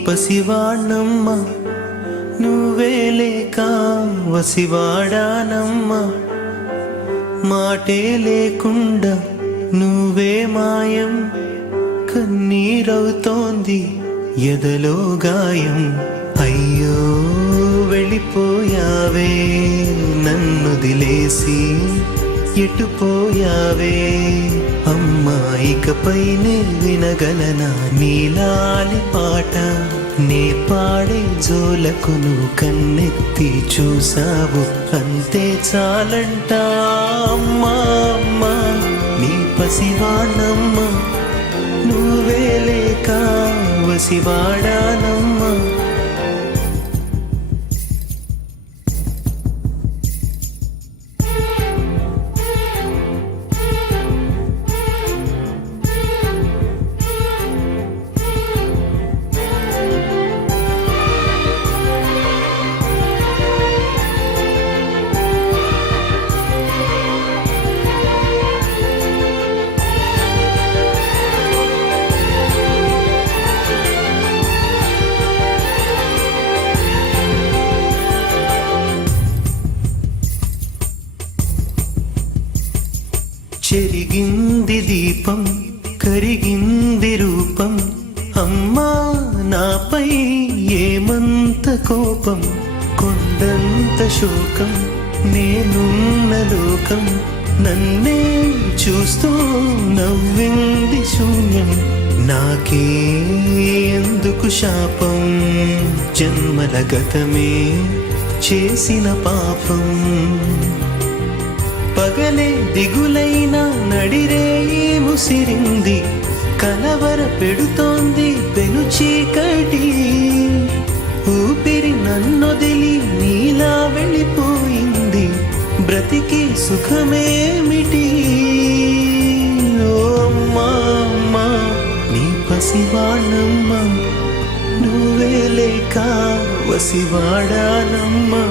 పసివాణ్ణమ్మ నువ్వే లేక వసివాడానమ్మ మాటే లేకుండా నువ్వే మాయం కన్నీరవుతోంది ఎదలో గాయం అయ్యో వెళ్ళిపోయావే నన్నుదిలేసి ఎటుపోయావే అమ్మా ఇకపైనే వినగలనా నీలాలి పాట నే పాడే జోలకు నువ్వు కన్నెత్తి చూసావు అంతే చాలంట అమ్మా అమ్మా నీ పసివాణమ్మ నువ్వే లేక వసివాడానమ్మా చెరిగింది దీపం కరిగింది రూపం అమ్మా నాపై ఏమంత కోపం కొండంత శోకం నేనున్న లోకం నన్నే చూస్తూ నవ్వింది శూన్యం నాకే ఎందుకు శాపం జన్మల గతమే చేసిన పాపం పగలే దిగులైన నడిరేయి ముసిరింది కలవర పెడుతోంది పెను చీకటి ఊపిరి నన్నొదిలి నీలా వెళ్ళిపోయింది బ్రతికి సుఖమేమిటి ఓ అమ్మా అమ్మా నీ పసివాణమ్మ నువ్వే లేక వసివాడానమ్మా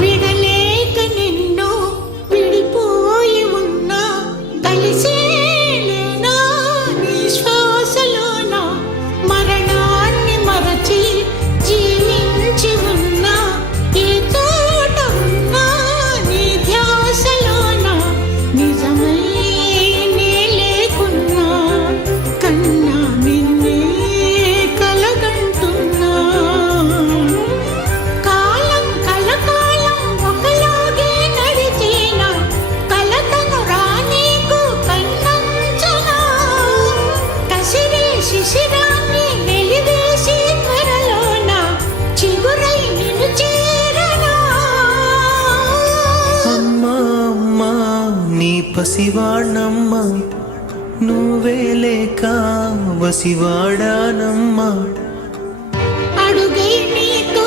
విడలేక నిన్ను విడిపోయి ఉన్నా కలిసేలేనా నీ శ్వాసలోన మరణాన్ని మరచి జీవించి ఉన్నా ఏ తోట ఉన్నా నీ ధ్యాసలోన నిజమై నే లేకున్నా కన్నా నిన్నే కలగంటున్నా శిశిరాన్ని వెలివేసి త్వరలోన చిగురై నిన్ను చేరనా అమ్మా అమ్మా నీ పసివాణమ్మ నువ్వే లేక వసివాడానమ్మా అడుగై నీతో